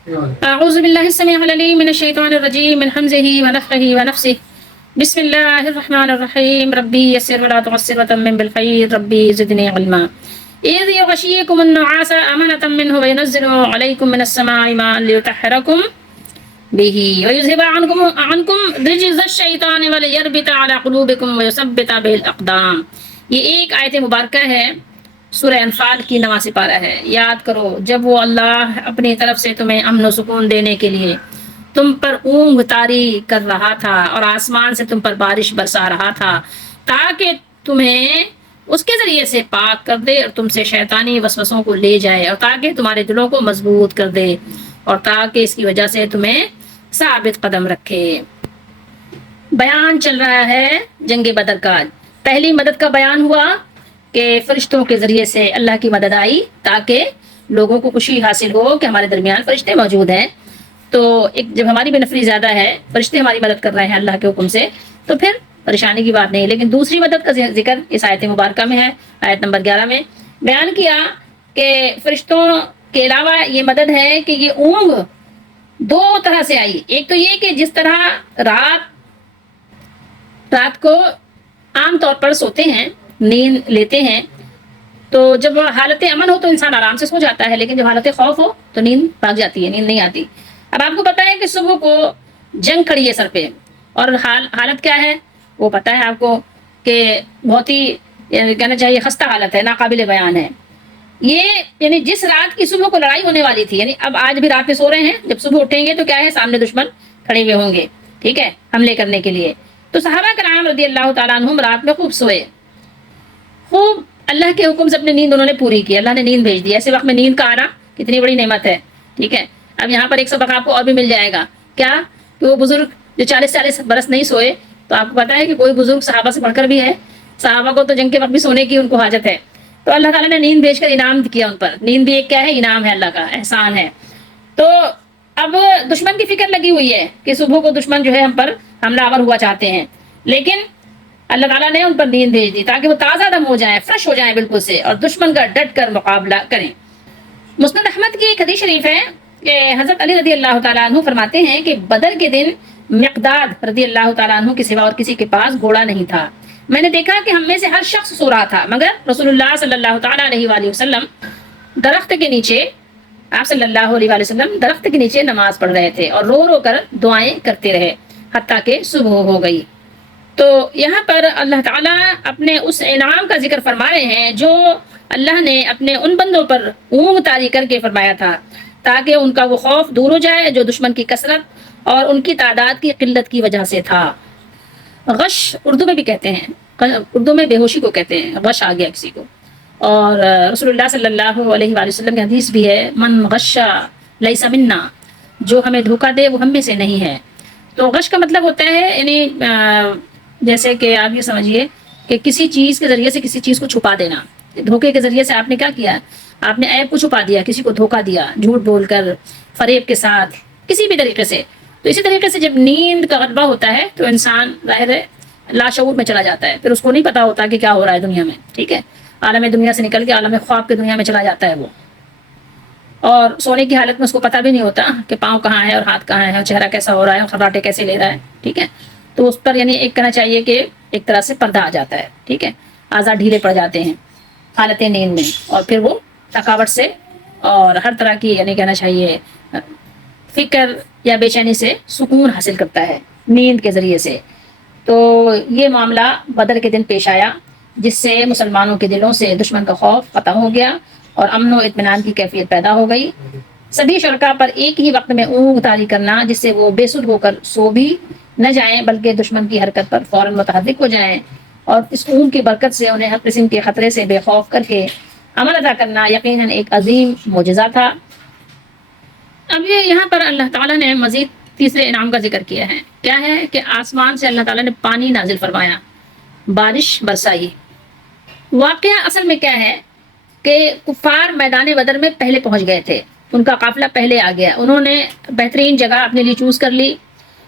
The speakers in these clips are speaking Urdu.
أعوذ بالله السميع العليم من الشيطان الرجيم من همزه ونفخه ونفسه. بسم الله الرحمن الرحيم. ربي يسر ولا تعسر وتمم بالخير. ربي زدني علما. إذ يغشيكم النعاس أمنة منه وينزل عليكم من السماء ماء ليطهركم به ويذهب عنكم رجز الشيطان وليربط على قلوبكم ويثبت به الأقدام. یہ ایک آیت مبارکہ ہے، سورہ انفال کی 89 پارہ ہے۔ یاد کرو جب وہ اللہ اپنی طرف سے تمہیں امن و سکون دینے کے لیے تم پر اونگ طاری کر رہا تھا اور آسمان سے تم پر بارش برسا رہا تھا تاکہ تمہیں اس کے ذریعے سے پاک کر دے اور تم سے شیطانی وسوسوں کو لے جائے اور تاکہ تمہارے دلوں کو مضبوط کر دے اور تاکہ اس کی وجہ سے تمہیں ثابت قدم رکھے۔ بیان چل رہا ہے جنگ بدر کا۔ پہلی مدد کا بیان ہوا کہ فرشتوں کے ذریعے سے اللہ کی مدد آئی تاکہ لوگوں کو خوشی حاصل ہو کہ ہمارے درمیان فرشتے موجود ہیں۔ تو جب ہماری بے نفری زیادہ ہے، فرشتے ہماری مدد کر رہے ہیں اللہ کے حکم سے، تو پھر پریشانی کی بات نہیں۔ لیکن دوسری مدد کا ذکر اس آیت مبارکہ میں ہے، آیت نمبر 11 میں بیان کیا کہ فرشتوں کے علاوہ یہ مدد ہے کہ یہ اونگ دو طرح سے آئی۔ ایک تو یہ کہ جس طرح رات کو عام طور پر سوتے ہیں، نیند لیتے ہیں، تو جب حالت امن ہو تو انسان آرام سے سو جاتا ہے، لیکن جب حالت خوف ہو تو نیند بھاگ جاتی ہے، نیند نہیں آتی۔ اب آپ کو پتا ہے کہ صبح کو جنگ کھڑی ہے سر پہ، اور حالت کیا ہے وہ پتا ہے آپ کو کہ بہت ہی کہنا چاہیے خستہ حالت ہے، ناقابل بیان ہے۔ یہ یعنی جس رات کی صبح کو لڑائی ہونے والی تھی، یعنی اب آج بھی رات میں سو رہے ہیں، جب صبح اٹھیں گے تو کیا ہے سامنے دشمن کھڑے ہوئے ہوں گے، ٹھیک ہے، حملے کرنے کے لیے۔ تو صحابہ کرام رضی اللہ تعالیٰ عنہم رات میں خوب سوئے، خوب اللہ کے حکم سے اپنی نیند انہوں نے پوری کی، اللہ نے نیند بھیج دی۔ ایسے وقت میں نیند کا آنا کتنی بڑی نعمت ہے، ٹھیک ہے۔ اب یہاں پر ایک سبق آپ کو اور بھی مل جائے گا، کیا کہ وہ بزرگ جو 40 برس نہیں سوئے، تو آپ کو پتا ہے کہ کوئی بزرگ صحابہ سے پڑھ کر بھی ہے، صحابہ کو تو جنگ کے وقت بھی سونے کی ان کو حاجت ہے، تو اللہ تعالیٰ نے نیند بھیج کر انعام کیا ان پر۔ نیند بھی ایک کیا ہے، انعام ہے، اللہ کا احسان ہے۔ تو اب دشمن کی فکر لگی ہوئی ہے کہ صبح کو دشمن جو ہے ہم پر حملہ آور ہوا چاہتے ہیں، لیکن اللہ تعالیٰ نے ان پر نیند بھیج دی تاکہ وہ تازہ دم ہو جائیں، فریش ہو جائیں بالکل سے، اور دشمن کا ڈٹ کر مقابلہ کریں۔ مسند احمد کی ایک حدیث شریف ہے کہ حضرت علی رضی اللہ تعالیٰ عنہ فرماتے ہیں کہ بدر کے دن مقداد رضی اللہ تعالیٰ عنہ کے سوا اور کسی کے پاس گھوڑا نہیں تھا۔ میں نے دیکھا کہ ہم میں سے ہر شخص سو رہا تھا مگر رسول اللہ صلی اللہ تعالیٰ علیہ وآلہ وسلم درخت کے نیچے، آپ صلی اللہ علیہ وآلہ وسلم درخت کے نیچے نماز پڑھ رہے تھے اور رو رو کر دعائیں کرتے رہے حتیٰ کہ صبح ہو گئی۔ تو یہاں پر اللہ تعالیٰ اپنے اس انعام کا ذکر فرما رہے ہیں جو اللہ نے اپنے ان بندوں پر اونگ طاری کر کے فرمایا تھا تاکہ ان کا وہ خوف دور ہو جائے جو دشمن کی کثرت اور ان کی تعداد کی قلت کی وجہ سے تھا۔ غش اردو میں بھی کہتے ہیں، اردو میں بے ہوشی کو کہتے ہیں، غش آ گیا کسی کو۔ اور رسول اللہ صلی اللہ علیہ وآلہ وسلم کی حدیث بھی ہے، من غش لیس منا، جو ہمیں دھوکہ دے وہ ہم میں سے نہیں ہے۔ تو غش کا مطلب ہوتا ہے یعنی جیسے کہ آپ یہ سمجھیے کہ کسی چیز کے ذریعے سے کسی چیز کو چھپا دینا۔ دھوکے کے ذریعے سے آپ نے کیا کیا، آپ نے عیب کو چھپا دیا، کسی کو دھوکہ دیا، جھوٹ بول کر، فریب کے ساتھ، کسی بھی طریقے سے۔ تو اسی طریقے سے جب نیند کا غلبہ ہوتا ہے تو انسان ظاہر ہے لاشعور میں چلا جاتا ہے، پھر اس کو نہیں پتا ہوتا کہ کیا ہو رہا ہے دنیا میں، ٹھیک ہے، عالم دنیا سے نکل کے عالم خواب کے دنیا میں چلا جاتا ہے وہ، اور سونے کی حالت میں اس کو پتہ بھی نہیں ہوتا کہ پاؤں کہاں ہے اور ہاتھ کہاں ہے اور چہرہ کیسا ہو رہا ہے اور خراٹے کیسے لے رہا ہے، ٹھیک ہے۔ تو اس پر یعنی ایک کہنا چاہیے کہ ایک طرح سے پردہ آ جاتا ہے، ٹھیک ہے، اعضاء ڈھیلے پڑ جاتے ہیں حالت نیند میں، اور پھر وہ تھکاوٹ سے اور ہر طرح کی یعنی کہنا چاہیے فکر یا بے چینی سے سکون حاصل کرتا ہے نیند کے ذریعے سے۔ تو یہ معاملہ بدر کے دن پیش آیا جس سے مسلمانوں کے دلوں سے دشمن کا خوف ختم ہو گیا اور امن و اطمینان کی کیفیت پیدا ہو گئی۔ سبھی شرکا پر ایک ہی وقت میں اونگ طاری کرنا جس سے وہ بے سدھ ہو کر سو بھی نہ جائیں بلکہ دشمن کی حرکت پر فوراً متحرک ہو جائیں، اور اس اونگ کی برکت سے انہیں ہر قسم کے خطرے سے بے خوف کر کے عمل ادا کرنا یقیناً ایک عظیم معجزہ تھا۔ اب یہاں پر اللہ تعالیٰ نے مزید تیسرے انعام کا ذکر کیا ہے، کیا ہے کہ آسمان سے اللہ تعالیٰ نے پانی نازل فرمایا، بارش برسائی۔ واقعہ اصل میں کیا ہے کہ کفار میدان بدر میں پہلے پہنچ گئے تھے، ان کا قافلہ پہلے آ گیا، انہوں نے بہترین جگہ اپنے لیے چوز کر لی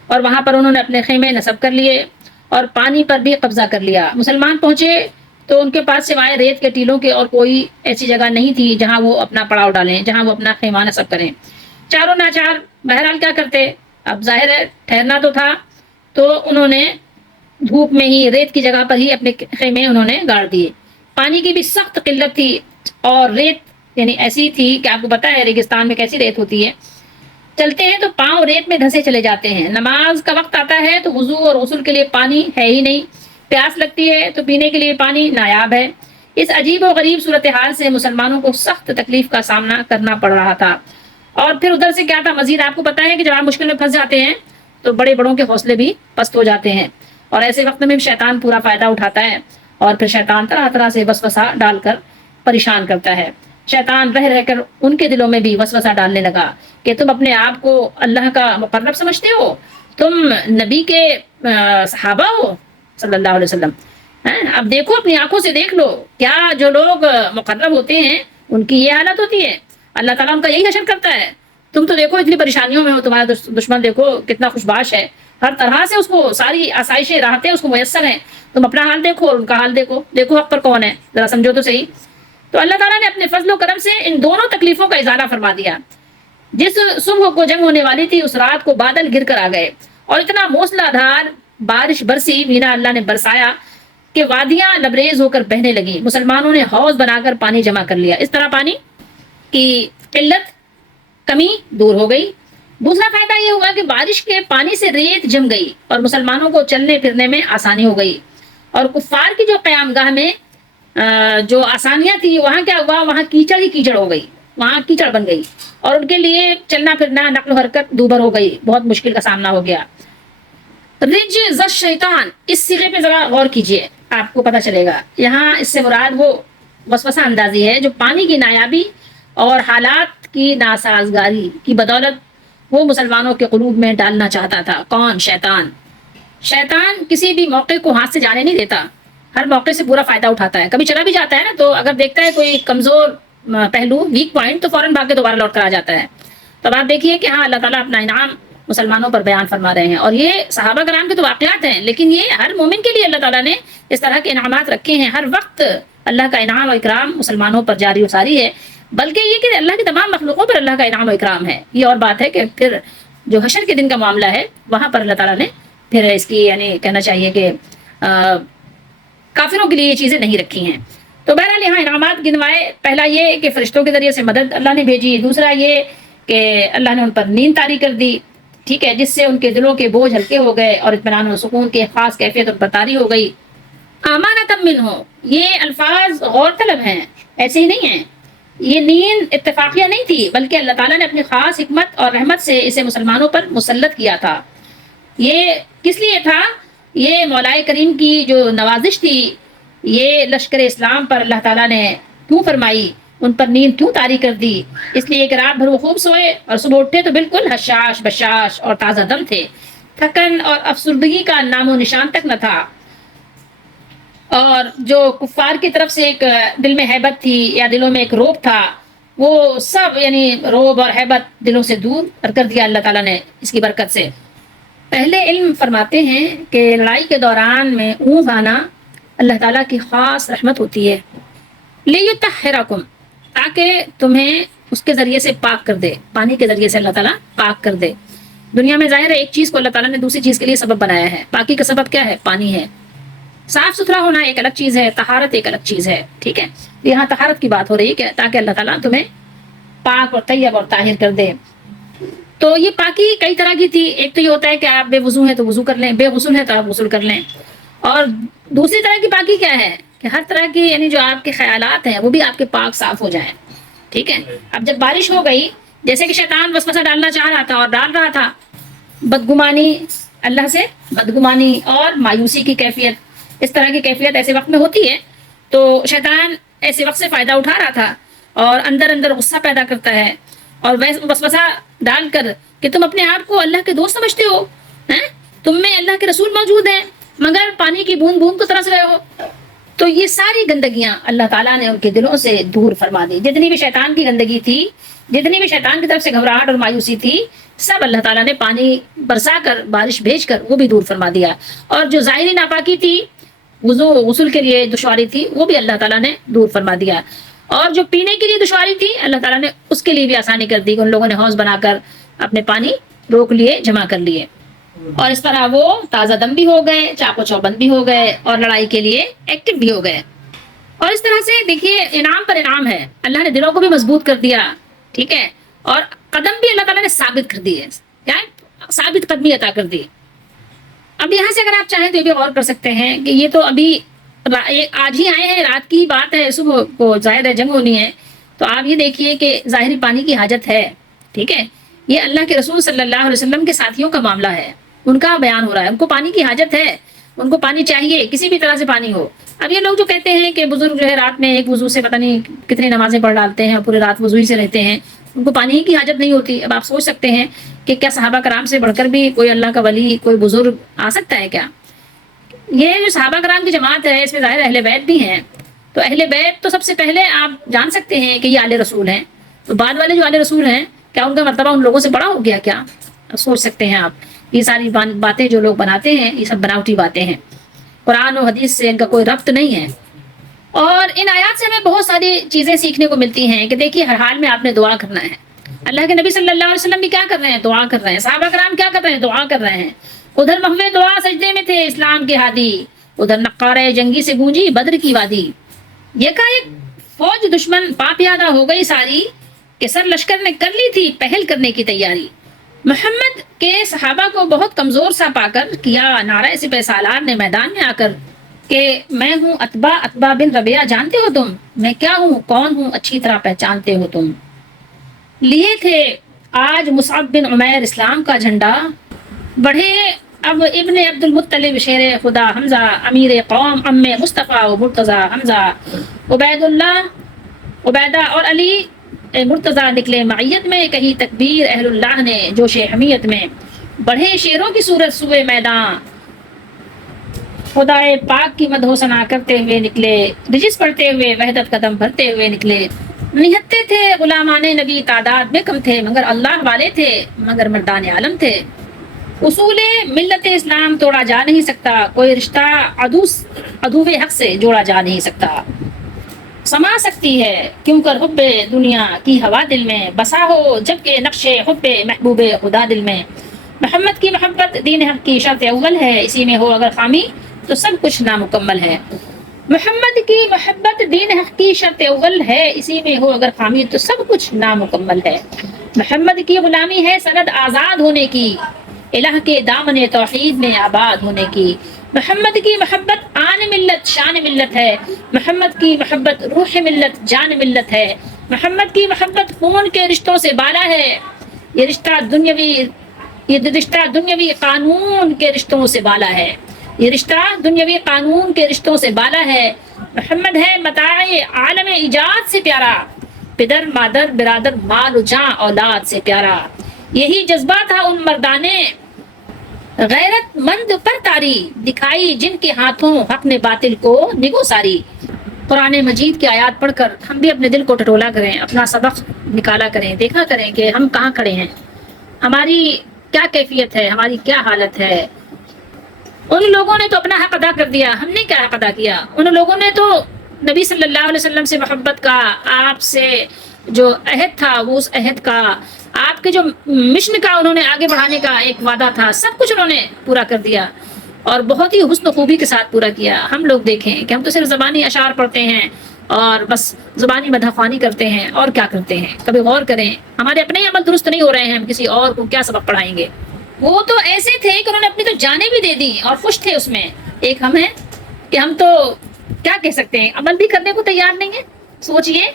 اور وہاں پر انہوں نے اپنے خیمے نصب کر لیے اور پانی پر بھی قبضہ کر لیا۔ مسلمان پہنچے تو ان کے پاس سوائے ریت کے ٹیلوں کے اور کوئی ایسی جگہ نہیں تھی جہاں وہ اپنا پڑاؤ ڈالیں، جہاں وہ اپنا خیمہ نصب کریں۔ چاروں ناچار بہرحال کیا کرتے، اب ظاہر ہے ٹھہرنا تو تھا، تو انہوں نے دھوپ میں ہی ریت کی جگہ پر ہی اپنے خیمے انہوں نے گاڑ دیے۔ پانی کی بھی سخت قلت تھی، اور ریت یعنی ایسی تھی کہ آپ کو پتا ہے ریگستان میں کیسی ریت ہوتی ہے، چلتے ہیں تو پاؤں ریت میں دھسے چلے جاتے ہیں، نماز کا وقت آتا ہے تو وضو اور غسل کے لیے پانی ہے ہی نہیں، پیاس لگتی ہے تو پینے کے لیے پانی نایاب ہے۔ اس عجیب و غریب صورتحال سے مسلمانوں کو سخت تکلیف کا سامنا کرنا پڑ رہا تھا۔ اور پھر ادھر سے کیا تھا مزید، آپ کو پتا ہے کہ جب آپ مشکل میں پھنس جاتے ہیں تو بڑے بڑوں کے حوصلے بھی پست ہو جاتے ہیں، اور ایسے وقت میں شیطان پورا فائدہ اٹھاتا ہے، اور پھر شیطان طرح طرح سے وسوسہ ڈال کر پریشان کرتا ہے۔ شیطان رہ رہ کر ان کے دلوں میں بھی وسوسہ ڈالنے لگا کہ تم اپنے آپ کو اللہ کا مقرب سمجھتے ہو، تم نبی کے صحابہ ہو صلی اللہ علیہ وسلم، اب دیکھو اپنی آنکھوں سے دیکھ لو، کیا جو لوگ مقرب ہوتے ہیں ان کی یہ حالت ہوتی ہے، اللہ تعالیٰ ان کا یہی حشر کرتا ہے۔ تم تو دیکھو اتنی پریشانیوں میں ہو، تمہارا دشمن دیکھو کتنا خوشباش ہے، ہر طرح سے اس کو ساری آسائشیں راحتیں اس کو میسر ہیں، تم اپنا حال دیکھو اور ان کا حال دیکھو، دیکھو حق پر کون ہے، ذرا سمجھو تو صحیح۔ تو اللہ تعالیٰ نے اپنے فضل و کرم سے ان دونوں تکلیفوں کا ازالہ فرما دیا۔ جس صبح کو جنگ ہونے والی تھی اس رات کو بادل گر کر آ گئے، اور اتنا موسلا دھار بارش برسی، مینا اللہ نے برسایا کہ وادیاں لبریز ہو کر بہنے لگی، مسلمانوں نے حوض بنا کر پانی جمع کر لیا، اس طرح پانی کی قلت کمی دور ہو گئی۔ دوسرا فائدہ یہ ہوا کہ بارش کے پانی سے ریت جم گئی اور مسلمانوں کو چلنے پھرنے میں آسانی ہو گئی، اور کفار کی جو قیام گاہ میں جو آسانیاں تھی وہاں کیا ہوا، وہاں کیچڑ ہی کیچڑ ہو گئی، وہاں کیچڑ بن گئی، اور ان کے لیے چلنا پھرنا نقل و حرکت دوبھر ہو گئی، بہت مشکل کا سامنا ہو گیا۔ رجز الشیطان، اس صیغے پہ ذرا غور کیجئے، آپ کو پتہ چلے گا یہاں اس سے مراد وہ وسوسہ اندازی ہے جو پانی کی نایابی اور حالات کی ناسازگاری کی بدولت وہ مسلمانوں کے قلوب میں ڈالنا چاہتا تھا۔ کون؟ شیطان۔ شیطان کسی بھی موقع کو ہاتھ سے جانے نہیں دیتا، ہر موقع سے پورا فائدہ اٹھاتا ہے، کبھی چلا بھی جاتا ہے نا تو اگر دیکھتا ہے کوئی کمزور پہلو ویک پوائنٹ تو فوراً بھاگ کے دوبارہ لوٹ کر آ جاتا ہے۔ تو اب آپ دیکھیے کہ ہاں اللہ تعالیٰ اپنا انعام مسلمانوں پر بیان فرما رہے ہیں، اور یہ صحابہ کرام کے تو واقعات ہیں، لیکن یہ ہر مومن کے لیے اللہ تعالیٰ نے اس طرح کے انعامات رکھے ہیں، ہر وقت اللہ کا انعام و اکرام مسلمانوں پر جاری و ساری ہے، بلکہ یہ کہ اللہ کی تمام مخلوقوں پر اللہ کا انعام و اکرام ہے۔ یہ اور بات ہے کہ پھر جو حشر کے دن کا معاملہ ہے وہاں پر اللہ تعالیٰ نے پھر اس کی یعنی کہنا چاہیے کہ کافروں کے لیے یہ چیزیں نہیں رکھی ہیں۔ تو بہرحال یہاں انعامات گنوائے، پہلا یہ کہ فرشتوں کے ذریعے سے مدد اللہ نے بھیجی، دوسرا یہ کہ اللہ نے ان پر نیند طاری کر دی، ٹھیک ہے، جس سے ان کے دلوں کے بوجھ ہلکے ہو گئے اور اطمینان و سکون کی خاص کیفیت ان پر طاری ہو گئی۔ امانۃ منہ، یہ الفاظ غور طلب ہیں، ایسے ہی نہیں ہیں، یہ نیند اتفاقیہ نہیں تھی، بلکہ اللہ تعالیٰ نے اپنی خاص حکمت اور رحمت سے اسے مسلمانوں پر مسلط کیا تھا۔ یہ کس لیے تھا؟ یہ مولا کریم کی جو نوازش تھی، یہ لشکر اسلام پر اللہ تعالیٰ نے کیوں فرمائی، ان پر نیند کیوں طاری کر دی؟ اس لیے کہ رات بھر وہ خوب سوئے اور صبح اٹھے تو بالکل حشاش بشاش اور تازہ دم تھے، تھکن اور افسردگی کا نام و نشان تک نہ تھا، اور جو کفار کی طرف سے ایک دل میں ہیبت تھی یا دلوں میں ایک روب تھا، وہ سب یعنی روب اور ہیبت دلوں سے دور کر دیا اللہ تعالیٰ نے اس کی برکت سے۔ پہلے علم فرماتے ہیں کہ لڑائی کے دوران میں اونگ آنا اللہ تعالیٰ کی خاص رحمت ہوتی ہے، لیطہرکم، تاکہ تمہیں اس کے ذریعے سے پاک کر دے، پانی کے ذریعے سے اللہ تعالیٰ پاک کر دے۔ دنیا میں ظاہر ہے ایک چیز کو اللہ تعالیٰ نے دوسری چیز کے لیے سبب بنایا ہے، پاکی کا سبب کیا ہے؟ پانی ہے۔ صاف ستھرا ہونا ایک الگ چیز ہے، طہارت ایک الگ چیز ہے، ٹھیک ہے، یہاں طہارت کی بات ہو رہی ہے کہ تاکہ اللہ تعالیٰ تمہیں پاک اور طیب اور طاہر کر دے۔ تو یہ پاکی کئی طرح کی تھی، ایک تو یہ ہوتا ہے کہ آپ بے وضو ہیں تو وضو کر لیں، بے غسل ہیں تو آپ غسل کر لیں، اور دوسری طرح کی پاکی کیا ہے کہ ہر طرح کی یعنی جو آپ کے خیالات ہیں وہ بھی آپ کے پاک صاف ہو جائیں، ٹھیک ہے۔ اب جب بارش ہو گئی، جیسے کہ شیطان وسوسہ ڈالنا چاہ رہا تھا اور ڈال رہا تھا، بدگمانی، اللہ سے بدگمانی اور مایوسی کی کیفیت، اس طرح کی کیفیت ایسے وقت میں ہوتی ہے، تو شیطان ایسے وقت سے فائدہ اٹھا رہا تھا اور اندر اندر غصہ پیدا کرتا ہے، اور وسوسہ ڈال کر کہ تم اپنے آپ کو اللہ کے دوست سمجھتے ہو، تم میں اللہ کے رسول موجود ہیں مگر پانی کی بوند بوند کو ترس رہے ہو۔ تو یہ ساری گندگیاں اللہ تعالیٰ نے ان کے دلوں سے دور فرما دی، جتنی بھی شیطان کی گندگی تھی، جتنی بھی شیطان کی طرف سے گھبراہٹ اور مایوسی تھی، سب اللہ تعالیٰ نے پانی برسا کر، بارش بھیج کر وہ بھی دور فرما دیا، اور جو ظاہری ناپاکی تھی، وضو غسل کے لیے دشواری تھی، وہ بھی اللہ تعالیٰ نے دور فرما دیا۔ اور جو پینے کے لیے دشواری تھی اللہ تعالیٰ نے اس کے لیے بھی آسانی کر دی کہ ان لوگوں نے حوض بنا کر اپنے پانی روک لیے، جمع کر لیے، اور اس طرح وہ تازہ دم بھی ہو گئے، چاقو چوبند بھی ہو گئے، اور لڑائی کے لیے ایکٹیو بھی ہو گئے۔ اور اس طرح سے دیکھیے انعام پر انعام ہے، اللہ نے دلوں کو بھی مضبوط کر دیا، ٹھیک ہے، اور قدم بھی اللہ تعالیٰ نے ثابت کر دیے، کیا ثابت قدمی عطا کر دی۔ اب یہاں سے اگر آپ چاہیں تو یہ بھی غور کر سکتے ہیں کہ یہ تو ابھی آج ہی آئے ہیں، رات کی بات ہے، صبح کو ظاہر ہے جنگ ہونی ہے، تو آپ یہ دیکھیے کہ ظاہری پانی کی حاجت ہے، ٹھیک ہے، یہ اللہ کے رسول صلی اللہ علیہ وسلم کے ساتھیوں کا معاملہ ہے، ان کا بیان ہو رہا ہے، ان کو پانی کی حاجت ہے، ان کو پانی چاہیے، کسی بھی طرح سے پانی ہو۔ اب یہ لوگ جو کہتے ہیں کہ بزرگ جو ہے رات میں ایک وضو سے پتہ نہیں کتنی نمازیں پڑھ ڈالتے ہیں اور پورے رات وضو ہی سے رہتے ہیں، ان کو پانی کی حاجت نہیں ہوتی۔ اب آپ سوچ سکتے ہیں کہ کیا صحابہ کرام سے بڑھ کر بھی کوئی اللہ کا ولی، کوئی بزرگ آ سکتا ہے کیا؟ یہ جو صحابہ کرام کی جماعت ہے اس میں ظاہر اہل بیت بھی ہیں، تو اہل بیت تو سب سے پہلے آپ جان سکتے ہیں کہ یہ آل رسول ہیں، تو بعد والے جو آل رسول ہیں کیا ان کا مرتبہ ان لوگوں سے بڑا ہو گیا کیا؟ سوچ سکتے ہیں آپ، یہ ساری باتیں جو لوگ بناتے ہیں یہ سب بناوٹی باتیں ہیں، قرآن و حدیث سے ان کا کوئی ربط نہیں ہے۔ اور ان آیات سے ہمیں بہت ساری چیزیں سیکھنے کو ملتی ہیں کہ دیکھیے ہر حال میں آپ نے دعا کرنا ہے۔ اللہ کے نبی صلی اللہ علیہ وسلم بھی کیا کر رہے ہیں؟ دعا کر رہے ہیں۔ صحابہ کرام کیا کر رہے ہیں؟ دعا کر رہے ہیں۔ ادھر محو دعا سجدے میں تھے اسلام کے ہادی، ادھر نقارہ جنگی سے گونجی بدر کی وادی۔ یکایک فوج دشمن پا پیادہ ہو گئی ساری، کہ سر لشکر نے کر لی تھی پہل کرنے کی تیاری۔ محمد کے صحابہ کو بہت کمزور سا پا کر کیا نعرہ سپہ سالار نے میدان میں آ کر کہ میں ہوں اتبا بن ربیعہ، جانتے ہو تم میں کیا ہوں، کون ہوں، اچھی طرح پہچانتے ہو تم۔ لیے تھے آج مصعب بن عمیر اسلام کا جھنڈا، بڑھے اب ابن عبد المطلب شیر خدا حمزہ، امیر قوم ام مصطفیٰ و مرتضیٰ حمزہ، عبیدہ اور علی مرتضیٰ نکلے معیت میں، کہیں تکبیر اہل اللہ نے جوش حمیت میں، بڑھے شیروں کی صورت سوئے میدان، خدائے پاک کی مدح و ثنا کرتے ہوئے نکلے، رجس پڑھتے ہوئے وحدت قدم بھرتے ہوئے نکلے۔ نہتے تھے غلامان نبی تعداد میں کم تھے، مگر اللہ والے تھے، مگر مردان عالم تھے۔ اصول ملت اسلام توڑا جا نہیں سکتا، کوئی رشتہ عدو حق سے جوڑا جا نہیں سکتا۔ سما سکتی ہے کیوں کر حب دنیا کی ہوا دل میں، بسا ہو جبکہ نقش حب محبوب خدا دل میں۔ محمد کی محبت دین حق کی شرط اول ہے، اسی میں ہو اگر خامی تو سب کچھ نامکمل ہے۔ محمد کی محبت دین حق کی شرط اول ہے، اسی میں ہو اگر خامی تو سب کچھ نامکمل ہے۔ محمد کی غلامی ہے سند آزاد ہونے کی، الہ کے دامن توحید میں آباد ہونے کی۔ محمد کی محبت آن ملت شان ملت ہے، محمد کی محبت روح ملت جان ملت ہے۔ محمد کی محبت خون کے رشتوں سے بالا ہے، یہ رشتہ دنیاوی قانون کے رشتوں سے بالا ہے، یہ رشتہ دنیاوی قانون کے رشتوں سے بالا ہے۔ محمد ہے متاع عالم ایجاد سے پیارا، پدر مادر برادر مال و جاں اولاد سے پیارا۔ یہی جذبہ تھا ان مردانے غیرت مند پر تاری، دکھائی جن کے ہاتھوں حق نے باطل کو نگو ساری۔ قرآن مجید کی آیات پڑھ کر ہم بھی اپنے دل کو ٹٹولا کریں، اپنا سبق نکالا کریں، دیکھا کریں کہ ہم کہاں کھڑے ہیں، ہماری کیا کیفیت ہے، ہماری کیا حالت ہے۔ ان لوگوں نے تو اپنا حق ادا کر دیا، ہم نے کیا حق ادا کیا؟ ان لوگوں نے تو نبی صلی اللہ علیہ وسلم سے محبت کا، آپ سے جو عہد تھا وہ اس عہد کا، آپ کے جو مشن کا انہوں نے آگے بڑھانے کا ایک وعدہ تھا، سب کچھ انہوں نے پورا کر دیا اور بہت ہی حسن و خوبی کے ساتھ پورا کیا۔ ہم لوگ دیکھیں کہ ہم تو صرف زبانی اشعار پڑھتے ہیں اور بس زبانی مدح خوانی کرتے ہیں، اور کیا کرتے ہیں؟ کبھی غور کریں، ہمارے اپنے ہی عمل درست نہیں ہو رہے ہیں، ہم کسی اور کو کیا سبق پڑھائیں گے؟ وہ تو ایسے تھے کہ انہوں نے اپنی تو جانیں بھی دے دی اور خوش تھے اس میں۔ ایک ہم ہیں کہ ہم تو کیا کہہ سکتے ہیں، عمل بھی کرنے کو تیار نہیں ہے۔ سوچئے،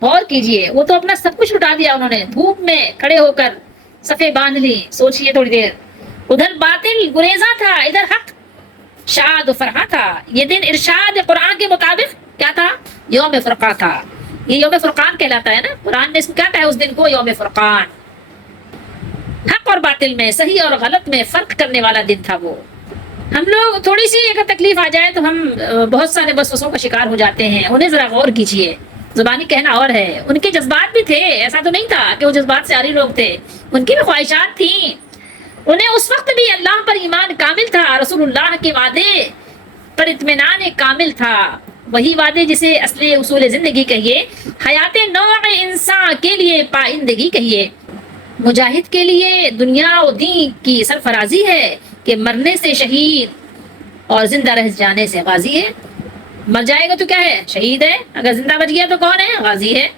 غور کیجئے، وہ تو اپنا سب کچھ لٹا دیا انہوں نے، دھوپ میں کھڑے ہو کر صفیں باندھ لی۔ سوچئے تھوڑی دیر، ادھر باطل گریزاں تھا، ادھر حق شاد و فرحاں تھا۔ یہ دن ارشاد قرآن کے مطابق کیا تھا؟ یوم فرقہ تھا۔ یہ یوم فرقان کہلاتا ہے نا، قرآن نے اس کو کیا کہا اس دن کو؟ یوم فرقان۔ حق اور باطل میں، صحیح اور غلط میں فرق کرنے والا دن تھا وہ۔ ہم لوگ تھوڑی سی اگر تکلیف آ جائے تو ہم بہت سارے وسوسوں کا شکار ہو جاتے ہیں، انہیں ذرا غور کیجئے۔ زبانی کہنا اور ہے، ان کے جذبات بھی تھے، ایسا تو نہیں تھا کہ وہ جذبات سے عاری لوگ تھے، ان کی بھی خواہشات تھیں۔ انہیں اس وقت بھی اللہ پر ایمان کامل تھا، رسول اللہ کے وعدے پر اطمینان کامل تھا۔ وہی وعدے جسے اصل اصول زندگی کہیے، حیات نوع انسان کے لیے پائندگی کہیے۔ مجاہد کے لیے دنیا و دین کی سرفرازی ہے کہ مرنے سے شہید اور زندہ رہ جانے سے غازی ہے۔ مر جائے گا تو کیا ہے؟ شہید ہے، اگر زندہ بچ گیا تو کون ہے؟ غازی ہے۔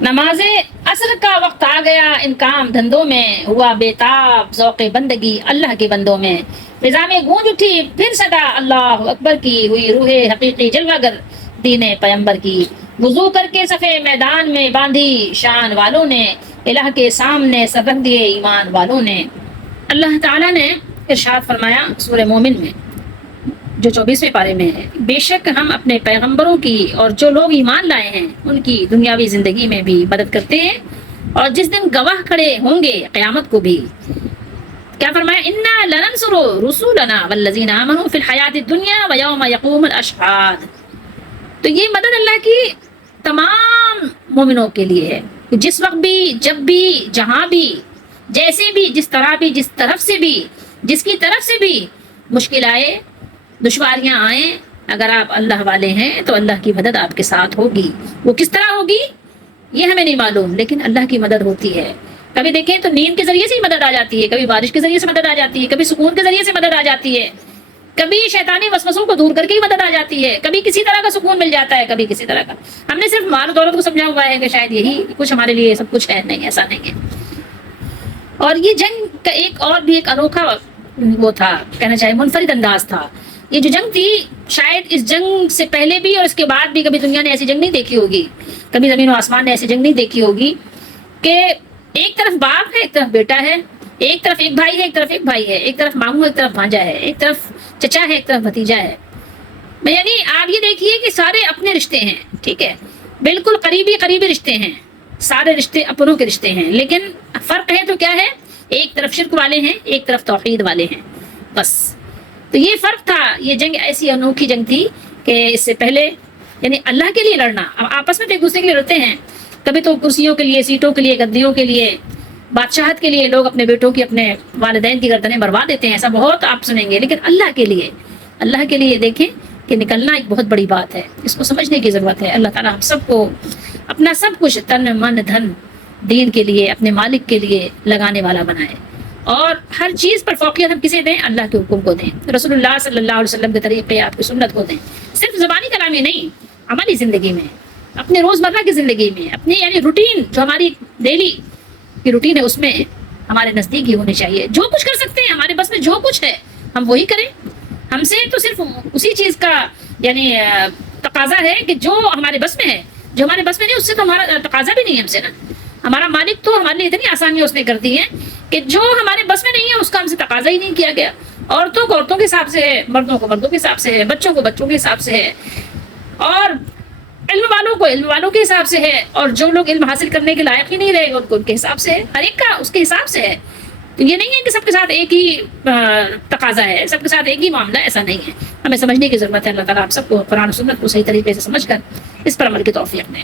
نماز عصر کا وقت آ گیا، ان کام دھندوں میں ہوا بیتاب ذوق بندگی اللہ کے بندوں میں۔ فضا میں گونج اٹھی پھر صدا اللہ اکبر کی، ہوئی روح حقیقی جلوہ گر دین پیمبر کی۔ وضو کر کے صفے میدان میں باندھی شان والوں نے، الہ کے سامنے سر رکھ دیے ایمان والوں نے۔ اللہ تعالیٰ نے ارشاد فرمایا سورہ مومن میں جو 24ویں پارے میں ہے، بے شک ہم اپنے پیغمبروں کی اور جو لوگ ایمان لائے ہیں ان کی دنیاوی زندگی میں بھی مدد کرتے ہیں، اور جس دن گواہ کھڑے ہوں گے قیامت کو بھی۔ کیا فرمایا؟ انا لننصر رسولنا والذین آمنوا فی الحیات الدنیا ویوم یقوم الاشہاد۔ تو یہ مدد اللہ کی تمام مومنوں کے لیے ہے، جس وقت بھی، جب بھی، جہاں بھی، جیسے بھی، جس طرح بھی، جس طرف سے بھی، جس کی طرف سے بھی مشکل آئے، دشواریاں آئیں، اگر آپ اللہ والے ہیں تو اللہ کی مدد آپ کے ساتھ ہوگی۔ وہ کس طرح ہوگی یہ ہمیں نہیں معلوم، لیکن اللہ کی مدد ہوتی ہے۔ کبھی دیکھیں تو نیند کے ذریعے سے ہی مدد آ جاتی ہے، کبھی بارش کے ذریعے سے مدد آ جاتی ہے، کبھی سکون کے ذریعے سے مدد آ جاتی ہے، کبھی شیطانی وسوسوں کو دور کر کے ہی مدد آ جاتی ہے، کبھی کسی طرح کا سکون مل جاتا ہے، کبھی کسی طرح کا۔ ہم نے صرف مال و دولت کو سمجھا ہوا ہے کہ شاید یہی کچھ ہمارے لیے سب کچھ ہے، نہیں، ایسا نہیں ہے۔ اور یہ جنگ کا ایک اور بھی ایک انوکھا وہ تھا، کہنا چاہیے منفرد انداز تھا۔ یہ جو جنگ تھی، شاید اس جنگ سے پہلے بھی اور اس کے بعد بھی کبھی دنیا نے ایسی جنگ نہیں دیکھی ہوگی، کبھی زمین و آسمان نے ایسی جنگ نہیں دیکھی ہوگی کہ ایک طرف باپ ہے، ایک طرف بیٹا ہے، ایک طرف ایک بھائی ہے، ایک طرف ایک بھائی ہے، ایک طرف ماموں، ایک طرف بھانجا ہے، ایک طرف چچا ہے، ایک طرف بھتیجا ہے۔ یعنی آپ یہ دیکھیے کہ سارے اپنے رشتے ہیں، ٹھیک ہے، بالکل قریبی رشتے ہیں، سارے رشتے اپنوں کے رشتے ہیں، لیکن فرق ہے تو کیا ہے؟ ایک طرف شرک والے ہیں، ایک طرف توحید والے ہیں، بس۔ تو یہ فرق تھا۔ یہ جنگ ایسی انوکھی جنگ تھی کہ اس سے پہلے یعنی اللہ کے لیے لڑنا، اب آپس میں تو ایک دوسرے کے لیے لڑتے ہیں، کبھی تو کرسیوں کے لیے، سیٹوں کے لیے، گدیوں کے لیے، بادشاہت کے لیے لوگ اپنے بیٹوں کی، اپنے والدین کی گردنیں مروا دیتے ہیں، ایسا بہت آپ سنیں گے، لیکن اللہ کے لیے دیکھیں کہ نکلنا ایک بہت بڑی بات ہے، اس کو سمجھنے کی ضرورت ہے۔ اللہ تعالیٰ ہم سب کو اپنا سب کچھ تن من دھن دین کے لیے، اپنے مالک کے لیے لگانے والا بنائے، اور ہر چیز پر فوقیت ہم کسے دیں؟ اللہ کے حکم کو دیں، رسول اللہ صلی اللہ علیہ وسلم کے طریقے، آپ کی سنت کو دیں، صرف زبانی کلامی نہیں، عملی زندگی میں، اپنے روزمرہ کی زندگی میں، اپنی یعنی روٹین جو ہماری ڈیلی کی روٹین ہے، اس میں ہمارے نزدیک ہی ہونی چاہیے۔ جو کچھ کر سکتے ہیں، ہمارے بس میں جو کچھ ہے ہم وہی کریں۔ ہم سے تو صرف اسی چیز کا یعنی تقاضا ہے کہ جو ہمارے بس میں ہے، جو ہمارے بس میں نہیں اس سے تو ہمارا تقاضا بھی نہیں ہے ہم سے نا۔ ہمارا مالک تو ہمارے لیے اتنی آسانیاں اس نے کر دی ہیں کہ جو ہمارے بس میں نہیں ہے اس کا ہم سے تقاضا ہی نہیں کیا گیا۔ عورتوں کو عورتوں کے حساب سے ہے، مردوں کو مردوں کے حساب سے ہے، بچوں کو بچوں کے حساب سے ہے، اور علم والوں کو علم والوں کے حساب سے ہے، اور جو لوگ علم حاصل کرنے کے لائق ہی نہیں رہے ان کو ان کے حساب سے ہے، ہر ایک کا اس کے حساب سے ہے۔ تو یہ نہیں ہے کہ سب کے ساتھ ایک ہی تقاضا ہے، سب کے ساتھ ایک ہی معاملہ، ایسا نہیں ہے۔ ہمیں سمجھنے کی ضرورت ہے۔ اللہ تعالیٰ آپ سب کو قرآن و سنت کو صحیح طریقے سے سمجھ کر اس پر عمل کی توفیق دیں۔